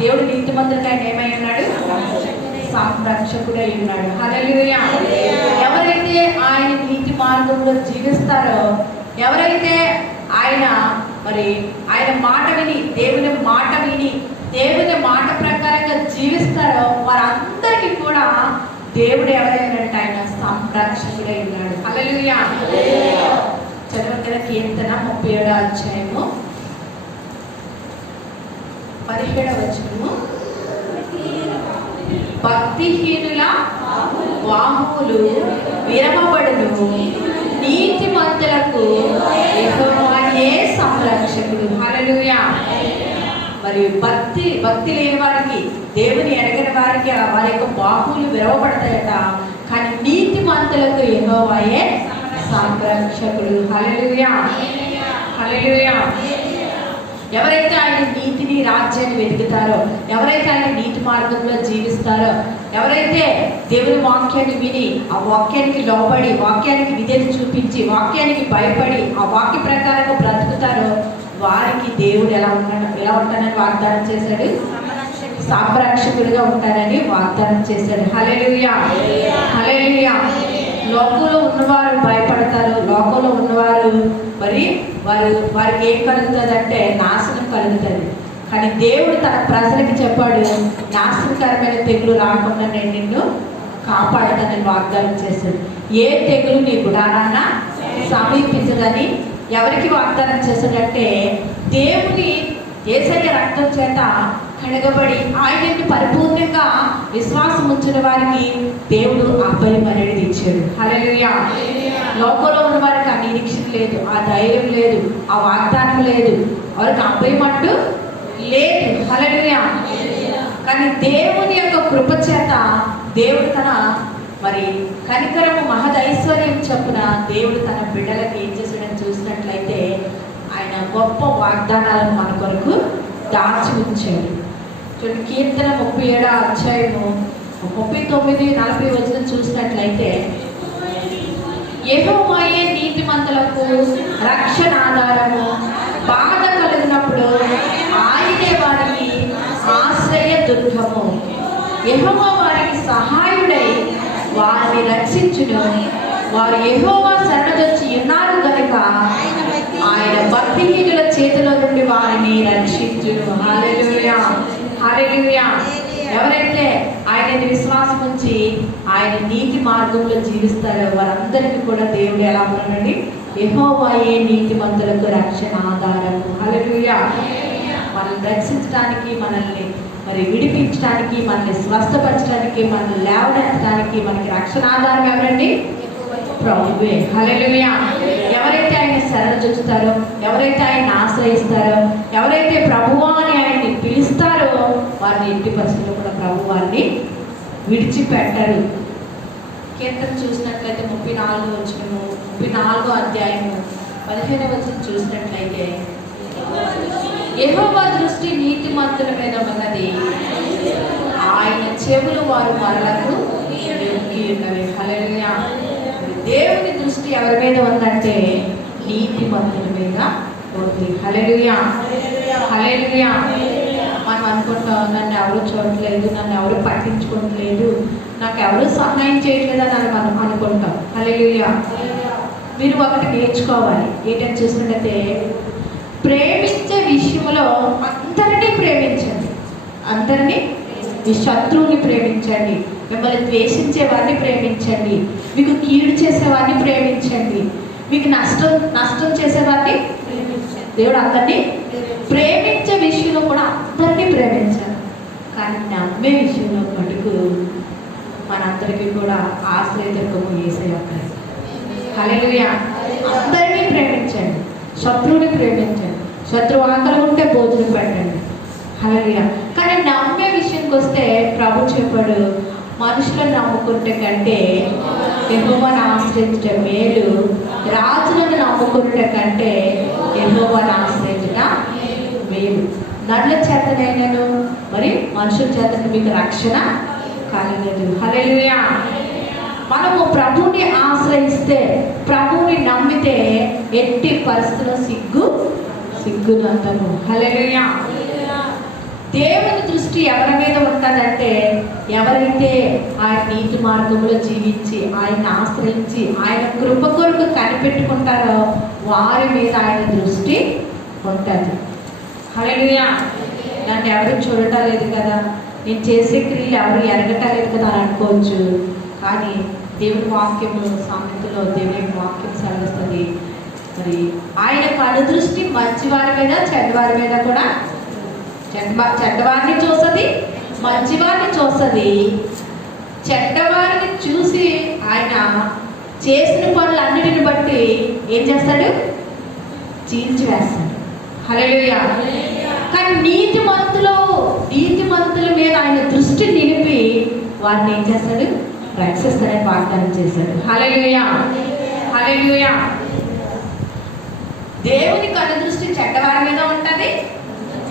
దేవుడు నీతిమంతులకు ఆయన ఏమై ఉన్నాడు? సంరక్షకుడై ఉన్నాడు. హల్లెలూయా. ఎవరైతే ఆయన నీతి మార్గంలో జీవిస్తారో, ఎవరైతే ఆయన మాట విని దేవుని మాట ప్రకారంగా జీవిస్తారో వారందరికీ కూడా దేవుడు ఎవరైనా ఆయన సంరక్షకుడై ఉన్నాడు. హల్లెలూయా. చదవగల కీర్తన 37వ అధ్యాయము 17వ వచనము. భక్తిహీనుల బాహువులు విరమబడును, నీతిమంతులకు యెహోవాయే సంరక్షకుడు. హల్లెలూయా. మరి భక్తి లేని వారికి, దేవుని ఎరగని వారికి వారి యొక్క బాహువులు విరవబడతాయట. కానీ నీతిమంతులకు యెహోవాయే సంరక్షకుడు. హల్లెలూయా. హల్లెలూయా. ఎవరైతే ఆయన నీతిని, రాజ్యాన్ని వెతుకుతారో, ఎవరైతే ఆయన నీతి మార్గంలో జీవిస్తారో, ఎవరైతే దేవుని వాక్యాన్ని విని ఆ వాక్యానికి లోబడి, వాక్యానికి విధేయత చూపించి, వాక్యానికి భయపడి ఆ వాక్య ప్రకారంగా బ్రతుకుతారో వారికి దేవుడు ఎలా ఉంటాడని వాగ్దానం చేశాడు? సంరక్షకుడిగా ఉంటాడని వాగ్దానం చేశాడు. హల్లెలూయా. హల్లెలూయా. లోకంలో ఉన్నవారు భయపడతారు. లోకంలో ఉన్నవారు వారికి ఏం కలుగుతుంది అంటే నాశనం కలుగుతుంది. కానీ దేవుడు తన ప్రజలకి చెప్పాడు, నాశనకరమైన తెగులు రాకుండా నేను నిన్ను కాపాడతానని వాగ్దానం చేశాడు. ఏ తెగులు నీ గుడారాన సమీపించదని ఎవరికి వాగ్దానం చేశాడంటే, దేవుని యేసయ్య రక్తం చేత కడగబడి ఆయనకి పరిపూర్ణంగా విశ్వాసం ఉంచిన వారికి దేవుడు అభయం అనేది ఇచ్చాడు. హల్లెలూయా. లోకంలో ఉన్న వారికి ఆ నిరీక్షణ లేదు, ఆ ధైర్యం లేదు, ఆ వాగ్దానం లేదు, వారికి అభయం అంటూ లేదు. హల్లెలూయా. కానీ దేవుని యొక్క కృప చేత దేవుడు తన కనికరము మహదైశ్వర్యం చొప్పున దేవుడు తన బిడ్డలకు ఏం చేశాడని చూసినట్లయితే ఆయన గొప్ప వాగ్దానాలను మన కొరకు దాచి ఉంచాడు. కీర్తన 37వ అధ్యాయము 39-40 వచనం చూసినట్లయితే, యెహోవాయే నీతిమంతులకు రక్షణ ఆధారము, బాధ కలిగినప్పుడు ఆయనే వారికి ఆశ్రయ దుర్గము. యెహోవా వారికి సహాయుడై వారిని రక్షించును. వారు యెహోవా శరణొచ్చి ఉన్నారు కనుక ఆయన భక్తిహీనుల చేతిలో నుండి వారిని రక్షించును. హల్లెలూయా. హల్లెలూయా. ఎవరైతే ఆయనని విశ్వాసం ఉంచి ఆయన నీతి మార్గంలో జీవిస్తారో వారందరికీ కూడా దేవుడు ఎలా ఉన్నాడండి? యెహోవాయే నీతిమంతులకు రక్షణ ఆధారము. హల్లెలూయా. మనల్ని రక్షించడానికి, మనల్ని విడిపించడానికి, మనల్ని స్వస్థపరచడానికి, మనల్ని లేవనెత్తడానికి మనకి రక్షణ ఆధారం ఎవరండి? ప్రభువే. హల్లెలూయా. ఎవరైతే ఆయన శరణ చూస్తారో, ఎవరైతే ఆయన ఆశ్రయిస్తారో, ఎవరైతే ప్రభువా అని ఆయన్ని పిలుస్తారో వారిని ఎట్టి పరిస్థితుల్లో కూడా ప్రభు వారిని విడిచిపెట్టారు. కీర్తన చూసినట్లయితే 34వ అధ్యాయము 15వ వచనం చూసినట్లయితే, యెహోవా దృష్టి నీతిమంతుల మీద ఉన్నది, ఆయన చెవులు వారు మరలకు ఎక్కి ఉన్నవి. హల్లెలూయా. దేవుని దృష్టి ఎవరి మీద ఉందంటే నీతిమంతుల మీద ఉంది. హల్లెలూయా. హల్లెలూయా. మనం అనుకుంటాం, నన్ను ఎవరు చూడట్లేదు, నన్ను ఎవరు పట్టించుకోవట్లేదు, నాకు ఎవరు సహాయం చేయట్లేదు అని మనం అనుకుంటాం. హల్లెలూయా. మీరు ఒకటి నేర్చుకోవాలి. ఏంటని చూసినట్లయితే, ప్రేమించే విషయంలో అందరినీ ప్రేమించండి. అందరినీ, మీ శత్రువుని ప్రేమించండి, మిమ్మల్ని ద్వేషించే వారిని ప్రేమించండి, మీకు కీడు చేసేవారిని ప్రేమించండి, మీకు నష్టం చేసేవారిని దేవుడు అందరినీ ప్రేమించే విషయంలో కూడా అందరినీ ప్రేమించాలి. కానీ నమ్మే విషయంలో మటుకు మనందరికీ కూడా ఆశ్రయదుర్గము యేసయ్య ఒక్కడే. హల్లెలూయా. అందరినీ ప్రేమించండి, శత్రువుని ప్రేమించండి, శత్రువు ఆకలి ఉంటే భోజనం పెట్టండి. హల్లెలూయా. కానీ నమ్మే విషయానికి వస్తే ప్రభు చెప్పాడు, మనుషులను నమ్ముకుంటే కంటే యెహోవాను ఆశ్రయించడం మేలు, రాజులను నమ్ముకుంటే కంటే యెహోవాను ఆశ్రయించడం మేలు. నరుల చేతనైనను మనుషుల చేత మీకు రక్షణ కలగదు. హల్లెలూయా. మనము ప్రభువుని ఆశ్రయిస్తే, ప్రభువుని నమ్మితే ఎట్టి పరిస్థితుల్లో సిగ్గునంతము. హల్లెలూయా. దేవుని దృష్టి ఎవరి మీద ఉంటుందంటే, ఎవరైతే ఆయన నీతి మార్గంలో జీవించి ఆయన ఆశ్రయించి ఆయన కృప కొరకు కనిపెట్టుకుంటారో వారి మీద ఆయన దృష్టి ఉంటుంది. హల్లెలూయా. నన్ను ఎవరు చూడటం లేదు కదా, నేను చేసే క్రియలు ఎవరు ఎరగటం లేదు కదా అని అనుకోవచ్చు. కానీ దేవుని వాక్యము సామెతలో దేవుని వాక్యం సెలవిస్తుంది, మరి ఆయన కనుదృష్టి మంచివారి మీద చెడ్డవారి మీద కూడా, చెడ్డవారిని చూస్తుంది, మంచివారిని చూస్తుంది. చెడ్డవారిని చూసి ఆయన చేసిన పనులన్నిటిని బట్టి ఏం చేస్తాడు? చీల్చివేస్తాడు. హల్లెలూయా. కానీ నీతిమంతుల మీద ఆయన దృష్టి నిలిపి వారిని ఏం చేస్తాడు? రక్షిస్తాడని వాగ్దానం చేశాడు. హల్లెలూయా, హల్లెలూయా. దేవుని కనుదృష్టి చెడ్డవారి మీద ఉంటుంది,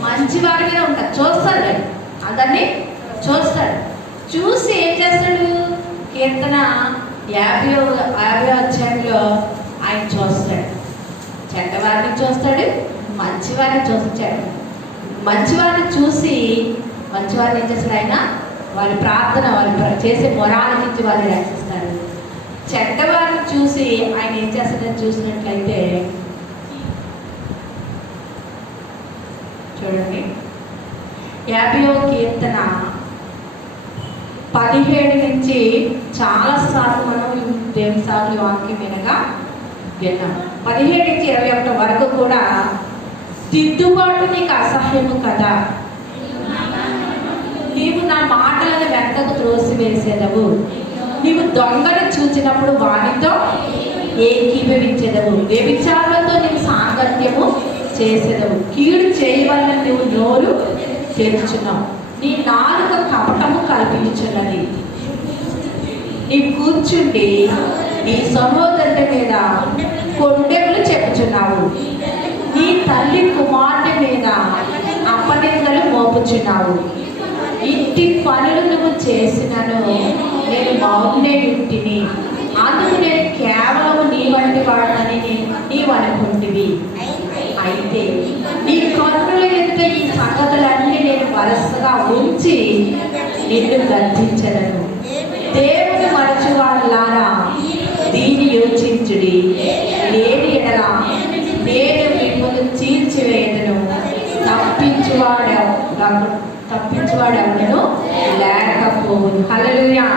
మంచి వారి మీద ఉంటుంది. చూస్తాడు, అందరినీ చూస్తాడు. చూసి ఏం చేస్తాడు? కీర్తన 50వ అధ్యాయంలో ఆయన చూస్తాడు. చెడ్డవారిని చూస్తాడు, మంచివారిని చూస్తాడు. మంచివారిని చూసి మంచివారిని ఏం చేస్తాడు? ఆయన వారి ప్రార్థన, వారి చేసే మొరాలకించి వారిని రక్షిస్తారు. చెడ్డవారిని చూసి ఆయన ఏం చేస్తాడని చూసినట్లయితే చూడండి, 50వ కీర్తన 17 నుంచి చాలాసార్లు మనం దేవుని సార్లు వాక్యం వినగా విన్నాం. 17 నుంచి 21 వరకు కూడా దిద్దుబాటు నీకు అసహ్యము కదా, నీవు నా మాటలను వెనకకు త్రోసివేసేదవు, నీవు దొంగను చూచినప్పుడు వానితో ఏకీభవించేదవు, వ్యభిచారులతో నీవు సాంగత్యము చేసేదవు, కీడు చేయవల్ల నువ్వు నోరు తెరుచున్నావు, నీ నాలుక కపటము కల్పించున్నది, నీవు కూర్చుండి నీ సహోదరుడి మీద కొండెములు చెప్పుచున్నావు, నీ తల్లి కుమార్తె మీద అపనిందలు మోపుచున్నావు, ఇంటి పనులు నువ్వు చేసినను నేను మౌనే ఇంటిని, అందుకు నేను కేవలం నీ వంటి వాడని నీవు అనుకుంటివి. అయితే నీ కన్నుల ఎదుట ఈ సంగతులన్నీ నేను వరుసగా ఉంచి నిన్ను గర్జించదను. దేవుని మరచువారులారా దీన్ని యోచించుడి, లేని ఎడల నేను మిమ్మల్ని చీల్చివేయదను, తప్పించువాడెవడను లేకపోవును. హల్లెలూయా.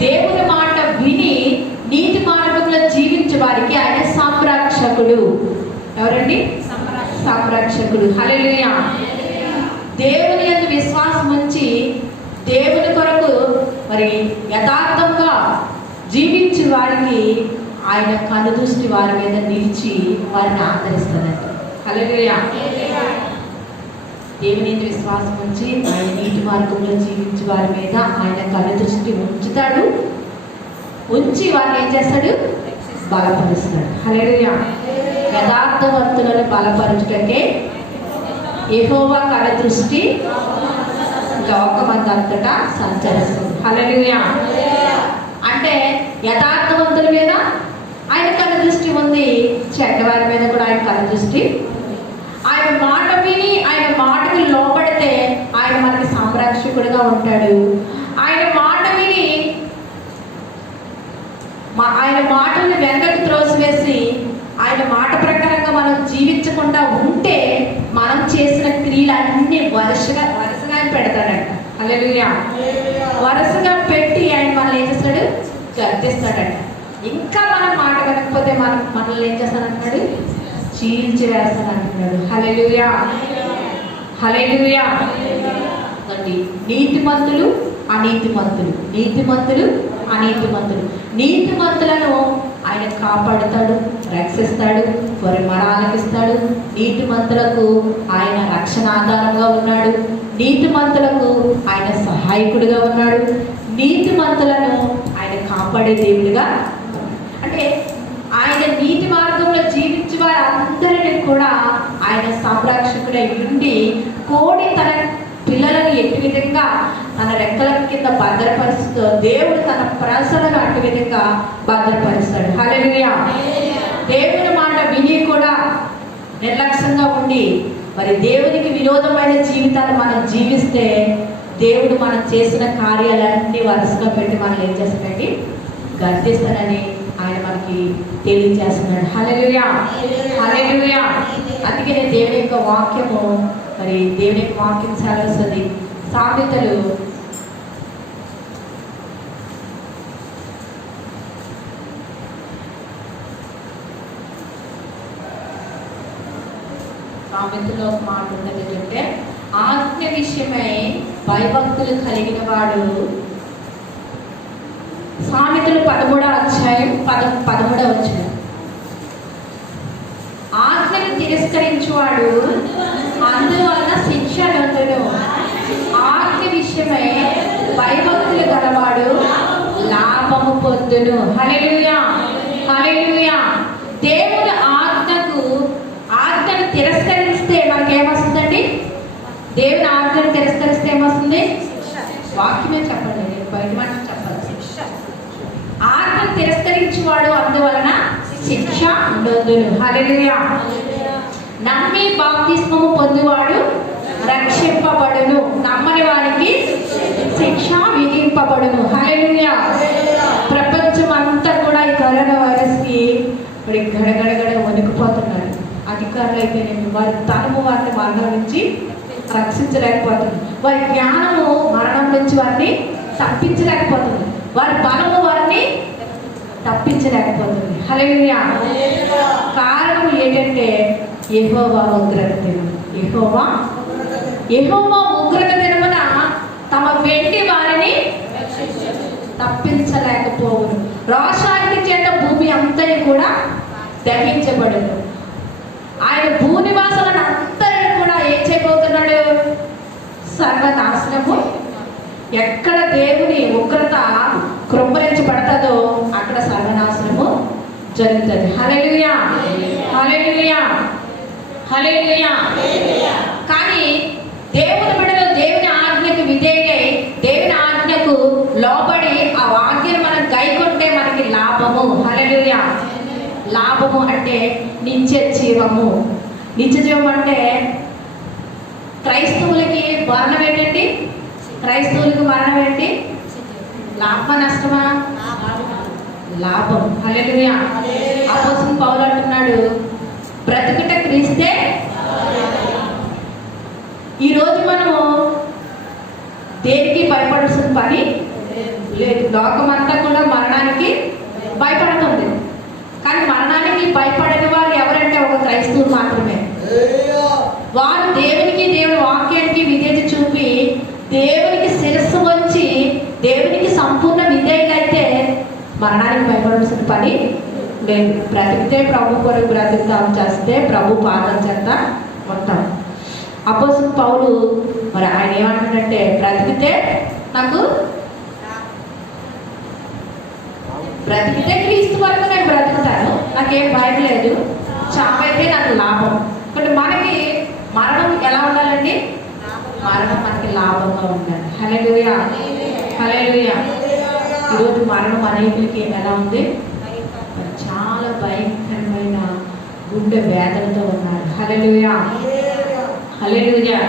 దేవుని మాట విని నీతి మార్గంలో జీవించే వారికి ఆయన సంరక్షకుడు. ఎవరండి? సంరక్షకుడు. హల్లెలూయా. దేవుని యందు విశ్వాసం ఉంచి దేవుని కొరకు మరి యథార్థంగా జీవించే వారికి ఆయన కనుదృష్టి వారి మీద నిలిచి వారిని ఆదరిస్తాడంట. హల్లెలూయా. దేవుని యందు విశ్వాసం ఉంచి ఆయన నీతి మార్గంలో జీవించే వారి మీద ఆయన కనుదృష్టి ఉంచుతాడు. ఉంచి వారిని ఏం చేస్తాడు? బలపరుస్తాడు. హల్లెలూయా. యథార్థవంతులను బలపరచుటకే యెహోవా కనుదృష్టి లోకమంతటా సంచరిస్తుంది. హల్లెలూయా. అంటే యథార్థవంతుల మీద ఆయన కనుదృష్టి ఉంది, చెడ్డవారి మీద కూడా ఆయన కనుదృష్టి. ఆయన మాట విని ఆయన మాటకు లోబడితే ఆయన మనకి సంరక్షకుడిగా ఉంటాడు. ఆయన మాట విని ఆయన మాటలను వెనకకు త్రోసివేసి ఆయన మాట ప్రకారంగా మనం జీవించకుండా ఉంటే మనం చేసిన క్రియలన్నీ వరుసగా పెడతాడంట. హల్లెలూయా. వరుసగా పెట్టి ఆయన మనల్ని ఏం చేస్తాడు? గర్దిస్తాడంట. ఇంకా మనం మాట వినకపోతే మనల్ని ఏం చేస్తాడంటున్నాడు? చీల్చి వేస్తాడంటున్నాడు. హల్లెలూయా, హల్లెలూయా. నీతిమంతులు అనీతిమంతులు, నీతిమంతులు అనీతిమంతులు. నీతిమంతులను ఆయన కాపాడుతాడు, రక్షిస్తాడు, వారి మరాలకిస్తాడు. నీతిమంతులకు ఆయన రక్షణ ఆధారంగా ఉన్నాడు, నీతిమంతులకు ఆయన సహాయకుడిగా ఉన్నాడు, నీతిమంతులను ఆయన కాపాడే దేవుడిగా. అంటే ఆయన నీతి మార్గంలో జీవించే వారందరినీ కూడా ఆయన సంరక్షకుడై ఉండి, కోడి తన పిల్లలను ఎట్టి విధంగా తన రెక్కల కింద భద్రపరుస్తూ దేవుడు తన ప్రజలను అట్టి విధంగా భద్రపరుస్తాడు. హల్లెలూయా. దేవుని మాట విని కూడా నిర్లక్ష్యంగా ఉండి మరి దేవునికి విరోధమైన జీవితాలు మనం జీవిస్తే దేవుడు మనం చేసిన కార్యాలన్నీ వరుసగా పెట్టి మనం ఏం చేస్తాడండి, గర్తిస్తానని ఆయన మనకి తెలియజేస్తున్నాడు. హల్లెలూయా, హల్లెలూయా. అందుకే దేవుని యొక్క వాక్యము, మరి దేవుని యొక్క వాక్యం సెలవుస్తుంది. సామెతలు 9లో ఒక మాట ఉన్నది ఏంటంటే, ఆజ్ఞ విషయమై భయభక్తులు కలిగిన వాడు. సామెతలు 13వ అధ్యాయం 13వ వచనం. ఆజ్ఞను తిరస్కరించువాడు అందువలన శిక్ష నొందును, ఆజ్ఞ విషయమై భయభక్తులు గలవాడు లాభము పొందును. హల్లెలూయా, హల్లెలూయా. దేవుని ఆజ్ఞను తిరస్కరిస్తే మనకి ఏమొస్తుందండి? దేవుని ఆజ్ఞను తిరస్కరిస్తే ఏమొస్తుంది? వాక్యమే చెప్పండి, నేను బయట మాట చెప్పాలి. ఆజ్ఞను తిరస్కరించువాడు అందువలన శిక్ష నొందును. హల్లెలూయా. నమ్మి బాప్తిస్మము పొందువాడు రక్షింపబడును, నమ్మని వారికి శిక్ష విధింపబడును. హల్లెలూయా. ప్రపంచం అంతా కూడా ఈ కరోనా వైరస్కి ఇప్పుడు గడగడగడ వణికిపోతున్నారు. అధికారులు అయితే వారి తనము వారిని మరణం నుంచి రక్షించలేకపోతుంది, వారి జ్ఞానము మరణం నుంచి వారిని తప్పించలేకపోతుంది, వారి బలము వారిని తప్పించలేకపోతుంది. హల్లెలూయా. కారణం ఏంటంటే యెహోవా ఉగ్రత దినం. యెహోవా ఉగ్రత దినమున తమ వెంటి వారిని తప్పించలేకపోవును. రోషానికి చేత భూమి అంతా కూడా దహించబడును. ఆయన భూనివాసులను అందరిని కూడా ఏం చేయబోతున్నాడు? సర్వనాశనము. ఎక్కడ దేవుని ఉగ్రత కృంభరించబడతాదో అక్కడ సర్వనాశనము జరుగుతుంది. హల్లెలూయా, హల్లెలూయా, హల్లెలూయా. కానీ దేవుని బిడ్డలు దేవుని ఆజ్ఞకు విధేయై దేవుని ఆజ్ఞకు లోబడి ఆ ఆజ్ఞను మనం గైకొంటే మనకి లాభము. హల్లెలూయా. లాభము అంటే నిత్య జీవము. నిత్య జీవం అంటే క్రైస్తవులకి మరణం ఏంటండి? క్రైస్తవులకి మరణం ఏంటి? లాభమా నష్టమా? లాభం. హల్లెలూయా. అపోస్తలుడు పౌలు అంటున్నాడు, బ్రతుకుట క్రీస్తే. ఈరోజు మనము దేనికి భయపడాల్సిన పని లేదు. లోకమంతా కూడా మరణానికి భయపడుతుంది. కానీ మరణానికి భయపడని వారు ఎవరంటే ఒక క్రైస్తవులు మాత్రమే. వారు దేవునికి దేవుని వాక్యానికి విధేయత చూపి దేవునికి శిరస్సు వంచి దేవునికి సంపూర్ణ విధేయులైతే మరణానికి భయపడాల్సిన పని లేదు. బ్రతికితే ప్రభు కొరకు బ్రతుకుతాం, చేస్తే ప్రభు పాదం చేత ఉంటాం. అపోస్తలుడు పౌలు మరి ఆయన ఏమంటాడంటే, బ్రతికితే క్రీస్తు వరకు నేను బ్రతుకుతాను, నాకేం భయం లేదు, చావైతే నాకు లాభం. కాబట్టి మనకి మరణం ఎలా ఉండాలండి? మరణం మనకి లాభంగా ఉండాలి. హల్లెలూయా, హల్లెలూయా. ఈరోజు మరణం అనేకులకి ఎలా ఉంది? చాలా భయంకరమైన గుండె వేదనతో ఉన్నారు. హల్లెలూయా, హల్లెలూయా.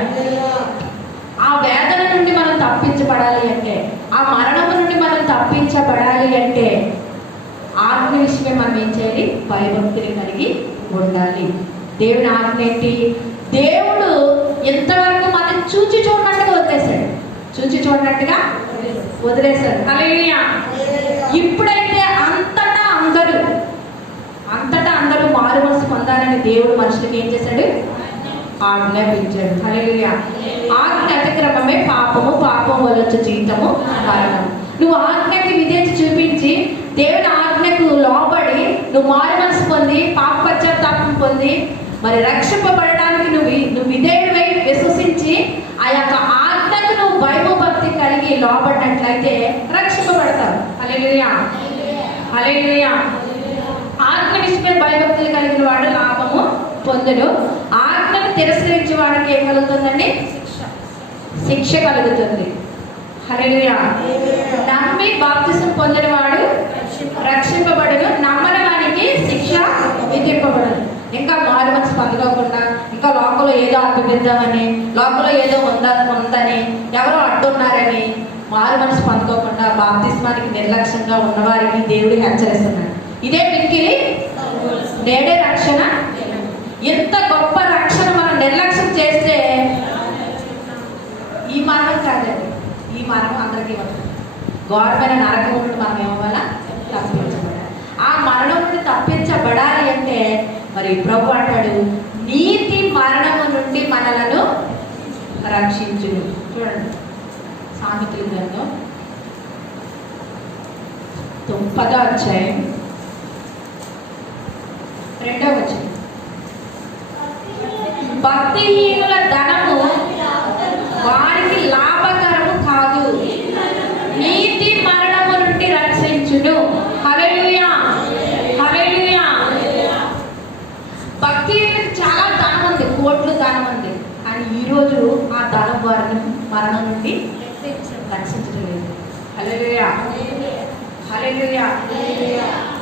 ఆ వేదన నుండి మనం తప్పించబడాలి అంటే, ఆ మరణము నుండి మనం తప్పించబడాలి అంటే ఆజ్ఞ విషయమే మనం ఏం చేయాలి? భయభక్తిని కలిగి ఉండాలి. దేవుని ఆజ్ఞ ఏంటి? దేవుడు ఎంతవరకు మనం చూడనట్టుగా వదిలేశాడు. హల్లెలూయా. ఇప్పుడైతే అంతటా అందరూ మారు మనసు పొందాలని దేవుడు మనుషులకి ఏం చేశాడు? ఆజ్ఞాపించాడు. హల్లెలూయా. ఆజ్ఞ అతిక్రమమే పాపము, పాపం వల్ల వచ్చే జీవితము మరణం. నువ్వు ఆజ్ఞకి విధేయత చూపించి దేవుని ఆజ్ఞకు లోబడి నువ్వు మారు మనసు పొంది పాప పశ్చాత్తాపం పొంది మరి రక్షింపబడడానికి నువ్వు విధేయుడివై విశ్వసించి ఆ యొక్క ఆజ్ఞకు నువ్వు భయభక్తి కలిగి లోబడినట్లయితే రక్షింపబడతావు. హల్లెలూయా, హల్లెలూయా. ఆజ్ఞ విషయమై భయభక్తులు కలిగిన వాడు లాభము పొందును. ఆజ్ఞను తిరస్కరించే వాడికి ఏం కలుగుతుందండి? శిక్ష కలుగుతుంది. హల్లెలూయా. నమ్మి బాప్తిసం పొందిన వాడు రక్షింపబడును, నమ్మని వానికి శిక్ష విధింపబడును. ఇంకా మారు మనసు పొందకుండా ఇంకా లోకంలో ఏదో అడ్డుపిద్దామని, లోకంలో ఏదో ఉందని, ఎవరో అడ్డున్నారని మారు మనసు పొందుకోకుండా బాప్తిస్మానికి నిర్లక్ష్యంగా ఉన్నవారికి దేవుడు హెచ్చరిస్తున్నాడు. ఇదే మిక్కిలి నేడే రక్షణ. ఇంత గొప్ప రక్షణ మనం నిర్లక్ష్యం చేస్తే ఈ మరణం కాదండి, ఈ మరణం అందరికీ వస్తుంది. ఘోరమైన నరకం నుండి మనం ఏమవ్వాలా? తప్పించబడాలి. ఆ మరణం నుండి తప్పించబడాలి అంటే మరి ప్రభు అంటాడు, నీతి మరణము నుండి మనలను రక్షించును. చూడండి సామెతల గ్రంథం 10వ అధ్యాయం 2వ వచనం. భక్తిహీనుల ధనము వారికి లాభకరము కాదు, నీతి మరణము నుండి రక్షించును. హల్లెలూయా, హల్లెలూయా. భక్తిహీనులకు చాలా ధనం ఉంది, కోట్లు ధనం ఉంది, కానీ ఈరోజు ఆ ధనం వారిని మరణం నుండి రక్షించడం లేదు. హల్లెలూయా, హల్లెలూయా.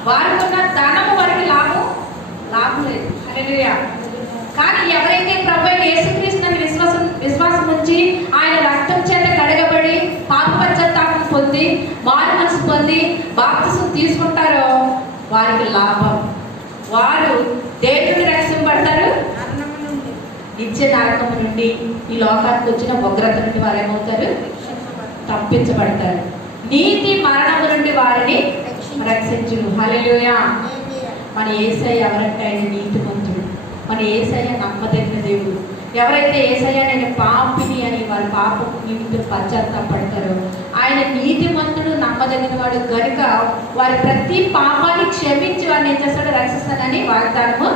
వారికి ఉన్న ధనము వారికి లాభం లేదు. హల్లెలూయా. కానీ ఎవరైతే ప్రభు యేసుక్రీస్తుని విశ్వాసం ఉంచి ఆయన రక్తం చేత కడగబడి పాప పశ్చాత్తాపం పొంది మారు మనసు పొంది బాప్తిసం తీసుకుంటారో వారికి లాభం. వారు దేని నుండి రక్షింపబడతారు? నిత్య నరకము నుండి, ఈ లోకానికి వచ్చిన ఉగ్రత నుండి వారు ఏమవుతారు? తప్పించబడతారు. నీతి మరణము నుండి వారిని రక్షించును. హల్లెలూయా. మన యేసయ్య ఎవరంటే ఆయన నీతిమంతుడు, మన యేసయ్య నమ్మదగిన దేవుడు. ఎవరైతే యేసయ్య నేను పాపిని అని వారి పాపం నిమిత్తం పశ్చాత్తాపడతారో ఆయన నీతిమంతుడు, నమ్మదగిన వాడు గనుక వారి ప్రతి పాపాన్ని క్షమించి వారిని ఏం చేస్తాడు? రక్షిస్తానని వాగ్దానము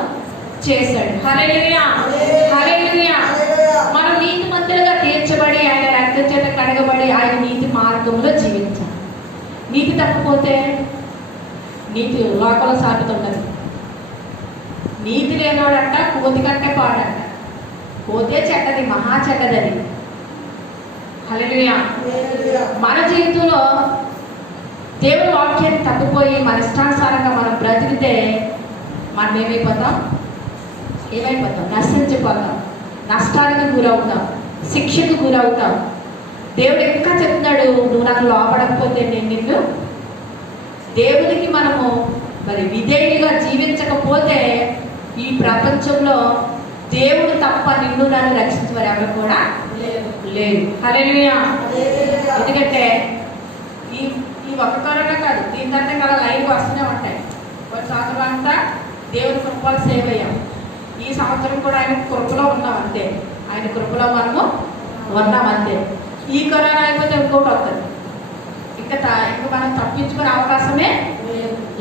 చేశాడు. హల్లెలూయా, హల్లెలూయా. మనం నీతిమంతులుగా తీర్చబడి ఆయన రక్తం చేత కడగబడి ఆయన నీతి మార్గంలో జీవించాలి. నీతి తప్పిపోతే నీతి లోకంలో సాగుతుండదు. నీతి లేనోడంట కోతి కంటే పాడంట. కోతే చెడ్డది, మహా చెడ్డదని. హల్లెలూయా. మన జీవితంలో దేవుని వాక్యాన్ని తప్పిపోయి మన ఇష్టానుసారంగా మనం బ్రతికితే మనం ఏమైపోతాం? నశించిపోతాం, నష్టానికి గురవుతాం, శిక్షకు గురవుతాం. దేవుడు ఇంకా చెప్తున్నాడు, నువ్వు నాకు లోపడకపోతే నేను నిన్ను, దేవునికి మనము మరి విధేయులుగా జీవించకపోతే ఈ ప్రపంచంలో దేవుడు తప్ప నిన్ను నన్ను రక్షించేవారు ఎవరు కూడా లేరు. హల్లెలూయా. ఎందుకంటే ఈ ఒక్క కరోనా కాదు, దీని తర్వాత కదా లైవ్ వస్తూనే ఉంటాయి. ఒక సంవత్సరం అంతా దేవుని కృపలో సేవ్ అయ్యాం. ఈ సంవత్సరం కూడా ఆయన కృపలో ఉన్నాం అంతే, ఆయన కృపలో మనము ఉన్నాం అంతే. ఈ కరోనా అయిపోతే ఇంకోటి వస్తుంది, ఇంకా మనం తప్పించుకునే అవకాశమే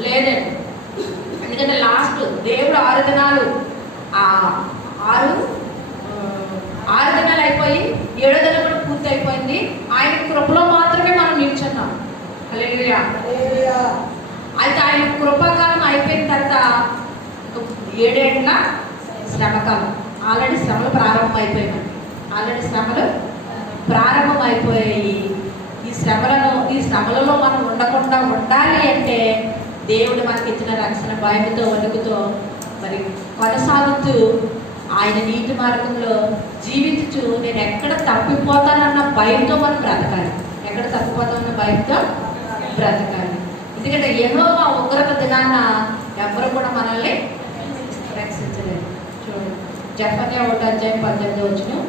లేదండి. ఎందుకంటే లాస్ట్ దేవుడు 6 దినాలు 6 దినాలు అయిపోయి 7వ దినం కూడా పూర్తి అయిపోయింది. ఆయన కృపలో మాత్రమే మనం నిల్చున్నాం. హల్లెలూయా. అయితే ఆయన కృపాకాలం అయిపోయిన తర్వాత 7 ఏళ్ళ శ్రమకాలం. ఆల్రెడీ శ్రమలు ప్రారంభం అయిపోయాయి. ఈ శ్రమలలో మనం ఉండకుండా ఉండాలి అంటే దేవుడు మనకి ఇచ్చిన రక్షణ భయంతో వణుకుతో మరి కొనసాగుతూ ఆయన నీతి మార్గంలో జీవించు. నేను ఎక్కడ తప్పిపోతానన్న భయంతో మనం బ్రతకాలి. ఎక్కడ తప్పిపోతామన్న భయంతో బ్రతకాలి. ఎందుకంటే యెహోవా ఉగ్రత దినాన ఎవరు కూడా మనల్ని రక్షించలేదు. చూడండి జెఫన్యా 1వ అధ్యాయం 18వ వచనం.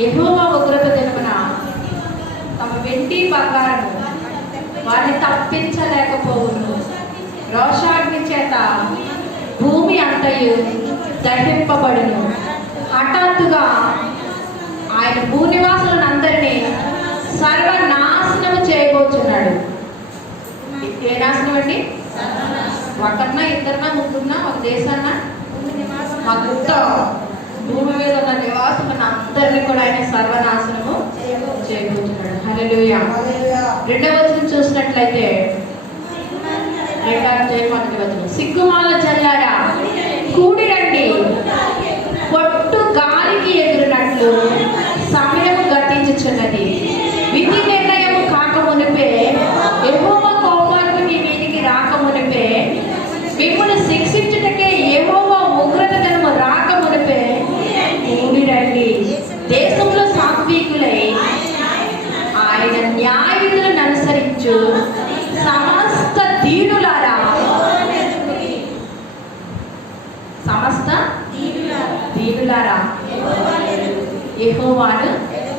యెహోవా ఉగ్రత దినమున తమ వెండి బంగారము వారిని తప్పించలేకపోవును. రోషాగ్ని చేత భూమి అంతయు దహింపబడును. హఠాత్తుగా ఆయన భూనివాసులందరినీ సర్వనాశనము చేయబోతున్నాడు. ఏ నాశనం అండి? ఒకరినా, ఇద్దరినా, ముగ్గురునా, ఒక దేశాన్న, మొత్తం భూమి మీద ఉన్న నివాసులను అందరినీ కూడా ఆయన సర్వనాశనము చేయబోతున్నాడు. హల్లెలూయా. 2వ వచనం చూసినట్లయితే 2వ అధ్యాయం 1వ వచనం. సిగ్గుమాల జల్లారా కూడి రండి, పొట్టు గాలికి ఎగురునట్లు సమయం గతించుచున్నది. విధి నిర్ణయం కాక మునిపే యెహోవా మిమ్మల్ని శిక్షించుటకే యెహోవా ఉగ్రత దినము రాక మునిపే కూడి రండి. దేశంలో సాత్వికులై ఆయన న్యాయ విధులను అనుసరించు సమస్త దీనులారా, సమస్త దీనులారా యెహోవాను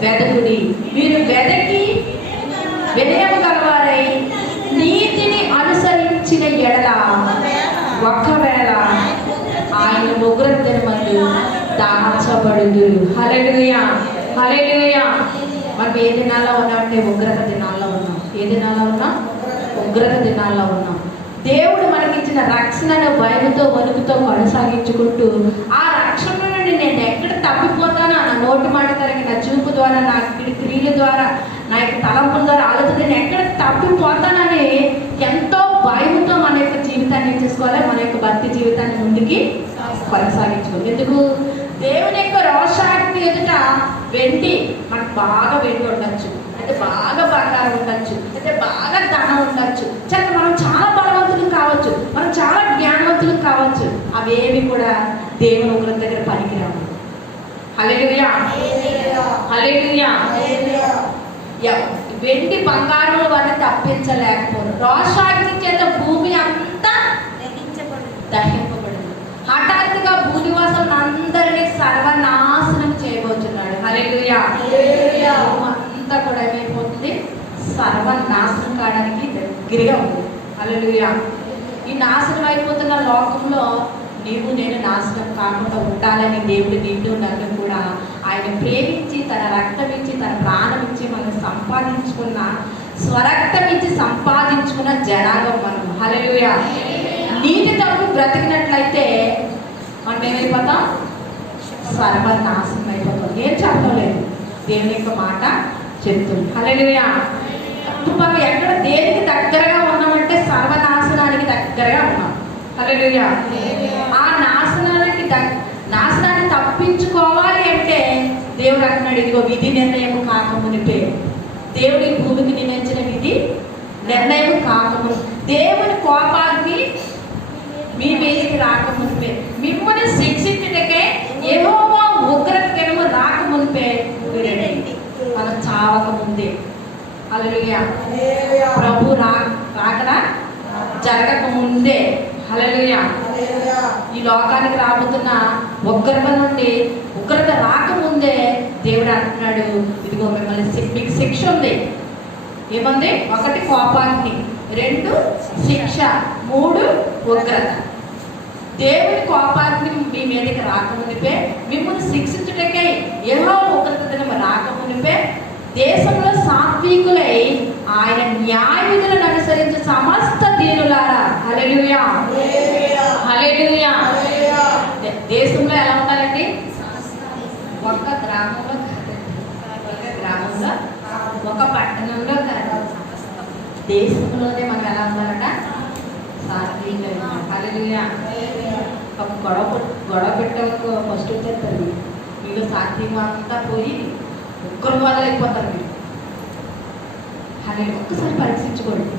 వెదకుడి. మీరు వెదకి వినయము గలవారై నీతిని అనుసరించిన ఎడల ఒకవేళ ఆయన ఉగ్రత దినమందు దాచబడుదురు. హల్లెలూయా, హల్లెలూయా. మనం ఏ దినాల్లో ఉన్నామంటే ఉగ్రత దినాల్లో ఉన్నాం. ఏ దినాల్లో ఉన్నాం? ఉగ్రత దినాల్లో ఉన్నాం. దేవుడు మనకిచ్చిన రక్షణను భయముతో వణుకుతో కొనసాగించుకుంటూ ఆ రక్షణ నుండి నేను ఎక్కడ తప్పిపోతానో, నా నోటి మాట కలిగి, నా చూపు ద్వారా, నా క్రియల ద్వారా, నా యొక్క తలంపుల ద్వారా ఆలోచన నేను ఎక్కడ తప్పిపోతానని ఎంతో భయంతో మన యొక్క జీవితాన్ని చేసుకోవాలి, మన యొక్క భక్తి జీవితాన్ని ముందుకి కొనసాగించుకోవాలి. ఎందుకు? దేవుని యొక్క రోషాగ్ని ఎదుట వెండి, మనకు బాగా వెండి ఉండొచ్చు, అంటే బాగా బంగారం ఉండొచ్చు, అంటే బాగా ధనం ఉండొచ్చు, మనం చాలా బలవంతులు కావచ్చు, మనం చాలా జ్ఞానవంతులు కావచ్చు. అవేవి కూడా దేవుని ఉగ్రత దగ్గర పనికిరావు. హల్లెలూయా, హల్లెలూయా. వెండి బంగారం వారిని తప్పించలేకపోరు. రోషాగ్ని చేత భూమి అంతా దహింపబడింది. హఠాత్తుగా భూనివాసం అందరినీ సర్వనాశనం చేయబోతున్నాడు. హల్లెలూయా. అంతా కూడా ఏమైపోతుంది? సర్వనాశనం కావడానికి దగ్గరగా ఉంది. హల్లెలూయా. ఈ నాశనం అయిపోతున్న లోకంలో నీవు నేను నాశనం కాకుండా ఉండాలని దేవుడు నిన్ను నన్ను కూడా ఆయన ప్రేమించి తన రక్తం ఇచ్చి తన ప్రాణం ఇచ్చి మనం సంపాదించుకున్న, స్వరక్తం ఇచ్చి సంపాదించుకున్న జనాంగం మనం. హల్లెలూయా. నీతి తప్పు బ్రతికినట్లయితే మనం ఏమైపోతాం? సర్వనాశనం అయిపోతాం. నేను చెప్పలేదు, దేవుని యొక్క మాట చెప్తుంది. హల్లెలూయా. మనం ఎక్కడ దేనికి దగ్గరగా ఉన్నామంటే సర్వనాశనానికి దగ్గరగా ఉన్నాం. హల్లెలూయా. ఆ నాశనాన్ని తప్పించుకోవాలి అంటే దేవుడు అంటున్నాడు, ఇదిగో విధి నిర్ణయం కాకమునిపే. దేవుడు ఈ భూమికి నిర్ణయించిన విధి నిర్ణయం కాకము, దేవుని కోపాగ్ని మీ మీదకి రాకమునిపే, మిమ్మల్ని శిక్షించుటకే యెహోవా ఉగ్రత దినము రాకమునిపే మనం చావక ముందే. హల్లెలూయా. ప్రభు రాకడ జరగక ముందే. హల్లెలూయా. ఈ లోకానికి రాబోతున్న ఉగ్రత నుండి, ఉగ్రత రాకముందే దేవుడు అంటున్నాడు, ఇదిగో మిమ్మల్ని మీకు శిక్ష ఉంది. ఏముంది? 1 కోపాగ్ని, 2 శిక్ష, 3 ఉగ్రత. దేవుని కోపాగ్ని మీ మీదకి రాకమునిపే, మిమ్మల్ని శిక్షించుటకై యెహోవా ఉగ్రత దినము రాకమునిపే దేశంలో సాత్వికులై ఆయన న్యాయ విధులను అనుసరించి సమస్త దీనులారా. హల్లెలూయా, హల్లెలూయా. దేశంలో ఎలా ఉండాలండి? ఒక గ్రామంలో ఒక పట్టణంలో కాదు, దేశంలోనే మనం ఎలా ఉండాలట? సాత్వికులై. హల్లెలూయా. ఒక గొడవ పెట్టకు ఫస్ట్ వచ్చేస్తారు, మీకు సాత్వికం అంతా పోయి ఉగ్రవాదులైపోతారు మీరు. అలాగే ఒక్కసారి పరీక్షించుకోండి,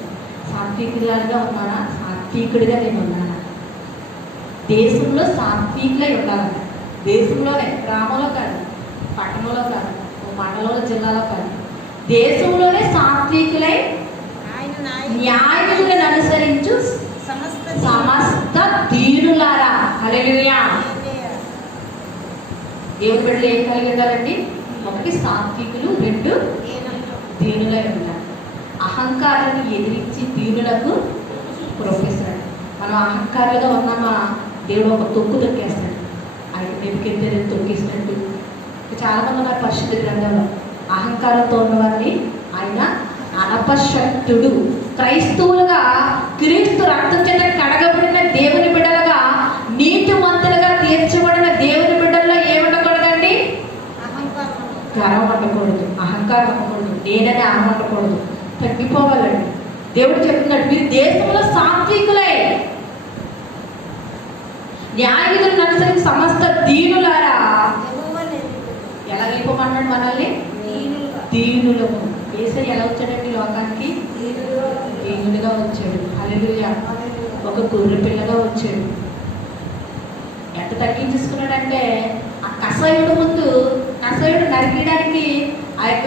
సాత్వికుడిగా ఉన్నానా? సాత్వికుడిగా నేను ఉన్నానా? దేశంలో సాత్వికులై ఉండాలంట. దేశంలోనే, గ్రామంలో కాదు, పట్టణంలో కాదు, మండలంలో, జిల్లాలో కాదు, దేశంలోనే సాత్వికులై న్యాయ విధులను అనుసరించు సమస్త దీనులారా. హల్లెలూయా. దేవుని బిడ్డలు ఏం కలిగి ఉండాలండి? 1 సాత్వికులు, 2 దీనులై ఉండాలి. అహంకారాన్ని ఎదిరించి దీనులకు ప్రొఫెసర్. మనం అహంకారులుగా ఉన్నామా, దేవుడు ఒక తొక్కు తొక్కేస్తాడు. ఆయన నెప్పుకెళ్తే తొక్కేసినట్టు చాలామంది ఉన్నారు పరిశుద్ధ గ్రంథంలో. అహంకారంతో ఉన్నవారిని ఆయన అనపశక్తుడు. క్రైస్తవులుగా క్రీస్తు రక్తం చేత కడగబడిన దేవుని బిడ్డలుగా, నీతిమంతులుగా తీర్చబడిన దేవుని బిడ్డల్లో ఏముండకూడదండి? గర్వం ఉండకూడదు, అహంకారం ఉండకూడదు, నేననే అహం ఉండకూడదు, తగ్గిపోవాలండి. దేవుడు చెప్తున్నాడు, మీరు దేశంలో సాత్వికులై న్యాయ విధులను అనుసరించి సమస్త దీనులారా. ఎలాగైపోమన్నాడు మనల్ని? దీనులము. యేసయ్య ఎలా వచ్చాడండి లోకానికి? దీనులుగా వచ్చాడు. హల్లెలూయా. ఒక గొర్రె పిల్లగా వచ్చాడు. ఎంత తగ్గించుకున్నాడంటే ఆ కసాయుడు ముందు కసాయుడు నరికేయడానికి ఆ యొక్క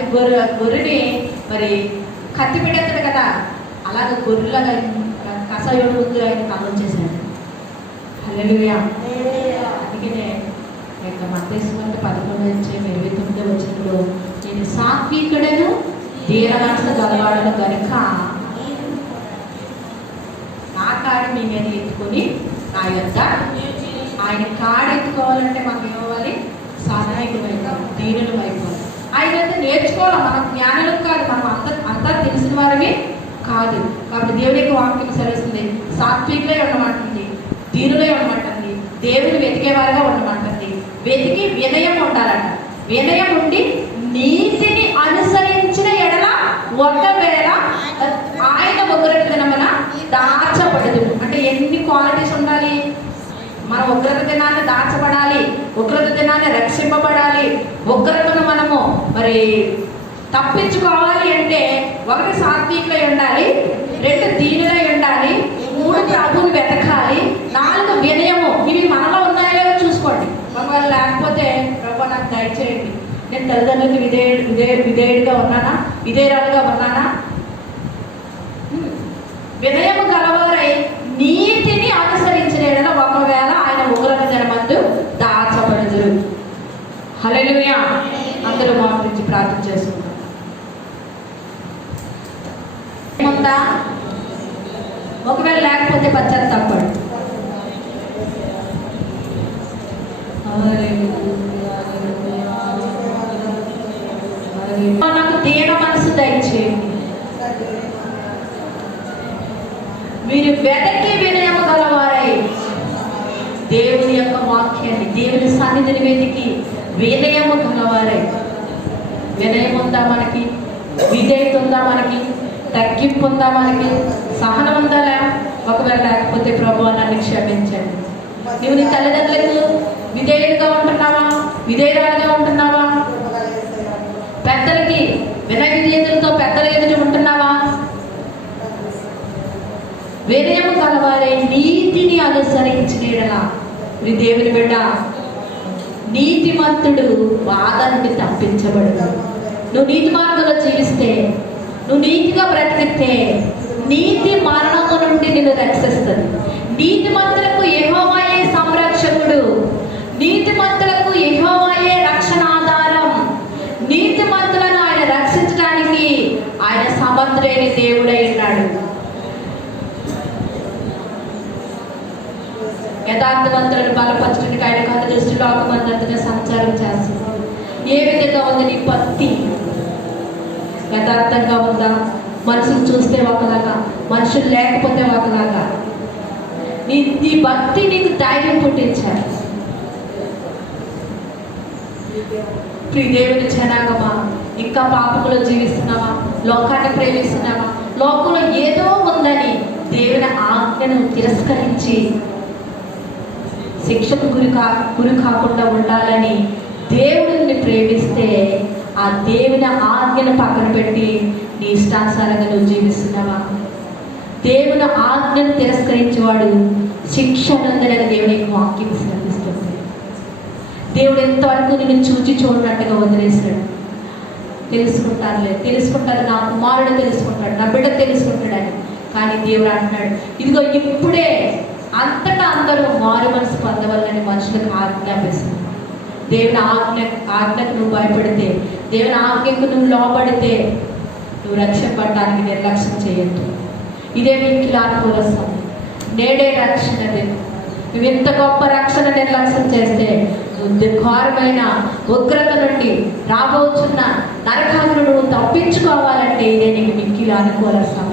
గొర్రెని మరి కత్తి పెడతాడు కదా, అలాగే గొర్రెలాగా కసాయుడు ముందు ఆయన కాలం చేశాడు. హల్లెలూయా. అందుకనే మత్తయి సువార్త 11:29 వచ్చినప్పుడు నేను సాత్వికుడను దీన మనసు గలవాడను కనుక నా కాడి మీ మీద ఎత్తుకొని నా యొక్క ఆయన కాడ ఎత్తుకోవాలంటే మాకు ఏమవ్వాలి? సాత్వికులు అయిపోవాలి, దీనులు అయిపోవాలి. ఆయన నేర్చుకోవాలి. మనం జ్ఞానులకు కాదు, మనం అంతా తెలిసిన వారిని కాదు. కాబట్టి దేవుని యొక్క వాక్యం సెలవుస్తుంది, సాత్వికులే ఉండమంటుంది, దీనులే ఉండమంటుంది, దేవుని వెతికేవారుగా ఉండమంటుంది. వెతికి వినయం ఉండాలంట. వినయం ఉండి నీతిని అనుసరించిన ఎడల ఒకవేళ ఆయన ఉగ్రత దినమున దాచబడదు. అంటే ఎన్ని క్వాలిటీస్ ఉండాలి? మనం ఉగ్రత దినాన్ని దాచబడాలి, ఉగ్రత దినాన్ని రక్షింపబడాలి, ఉగ్రతను మనము మరి తప్పించుకోవాలి అంటే 1 సాత్వికులై ఉండాలి, 2 దీనులై ఉండాలి, 3 ప్రభువుని వెతకాలి, 4 వినయము. ఇవి మనలో ఉన్నాయో చూసుకోండి. ఒకవేళ లేకపోతే ప్రభు నాకు దయచేయండి, నేను తల్లిదండ్రులకి విధేయుడిగా ఉన్నానా, విధేయురాలుగా ఉన్నానా? వినయము గలవారై నీతిని అనుసరించిన ఎడల ఒకవేళ ఆయన ఉగ్రత దినమందు దాచబడుదురు. హల్లెలూయా. అందరూ మా గురించి ప్రార్థన చేసుకుంటాం. ఏముందా? ఒకవేళ లేకపోతే పశ్చాత్తాపడు. నాకు దీన మనసు దయచేయండి. మీరు వెతకి వినయము గలవారై దేవుని యొక్క వాక్యాన్ని, దేవుని సన్నిధిని వెతికి వినయము గలవారై. వినయం ఉందా మనకి? విధేయత ఉందా మనకి? తగ్గింపు ఉందా మనకి? సహనం ఉందా? ఒకవేళ లేకపోతే ప్రభువా నన్ను క్షమించండి. నువ్వు నీ తల్లిదండ్రులకు విధేయుడిగా ఉంటున్నావా? విధేయురాలుగా ఉంటున్నావా? పెద్దలకి వినయ విధేయతలతో పెద్దల ఎదుట ఉంటున్నావా? వినయము కలవారే నీతిని అనుసరించిన ఎడల. ఇది దేవుని బిడ్డ, నీతిమంతుడు బాధ నుండి తప్పించబడదు. నువ్వు నీతి మార్గంలో జీవిస్తే, నువ్వు నీతిగా బ్రతికితే నీతి మరణము నుండి నిన్ను రక్షిస్తుంది. నీతిమంతులకు యెహోవాయే సంరక్షకుడు, నీతిమంతులకు యెహోవాయే రక్షణాధారం. నీతిమంతులను ఆయన రక్షించడానికి ఆయన సమర్థుడైన దేవుడై ఉన్నాడు. యథార్థవంతులను బలపరచడానికి ఆయన కథ దృష్టి లోకమంతటా సంచారం చేస్తున్నారు. ఏ విధంగా ఉంది నీ భక్తి? యథార్థంగా ఉందా? మనుషులు చూస్తే ఒకలాగా, మనుషులు లేకపోతే ఒకలాగా. నీ భక్తి నీకు ధైర్యం పుట్టించాలి. దేవుని జనాంగమా, ఇంకా పాపములో జీవిస్తున్నావా? లోకాన్ని ప్రేమిస్తున్నావా? లోకంలో ఏదో ఉందని దేవుని ఆజ్ఞను తిరస్కరించి శిక్షకు గురి కాకుండా ఉండాలని దేవుడిని ప్రేమిస్తే ఆ దేవుని ఆజ్ఞను పక్కన పెట్టి నీ ఇష్టానుసారంగా నువ్వు జీవిస్తున్నావా? దేవుని ఆజ్ఞను తిరస్కరించేవాడు శిక్ష నందనగా దేవుని వాక్యం శ్రమిస్తుంది. దేవుడు ఎంతవరకు నిన్ను చూడనట్టుగా వదిలేశాడు. తెలుసుకుంటారు, నా కుమారుడు తెలుసుకుంటాడు, నా బిడ్డ తెలుసుకుంటాడని. కానీ దేవుడు అంటున్నాడు, ఇదిగో ఇప్పుడే అంతటా అందరూ మారు మనసు పొందవాలని మనుషులకు ఆజ్ఞాపిస్తుంది. దేవుని ఆజ్ఞకు నువ్వు భయపడితే, దేవుని ఆజ్ఞకు నువ్వు లోబడితే నువ్వు రక్షింపడానికి నిర్లక్ష్యం చేయొద్దు. ఇదే మీకు అనుకూలస్తాం. నేడే రక్షణ దినం. నువ్వు ఇంత గొప్ప రక్షణ నిర్లక్ష్యం చేస్తే నువ్వు ఘోరమైన ఉగ్రత నుండి రాబోతున్న నరకాలను నువ్వు తప్పించుకోవాలంటే ఇదే నీకు మిక్కిలి అనుకూలస్తాం.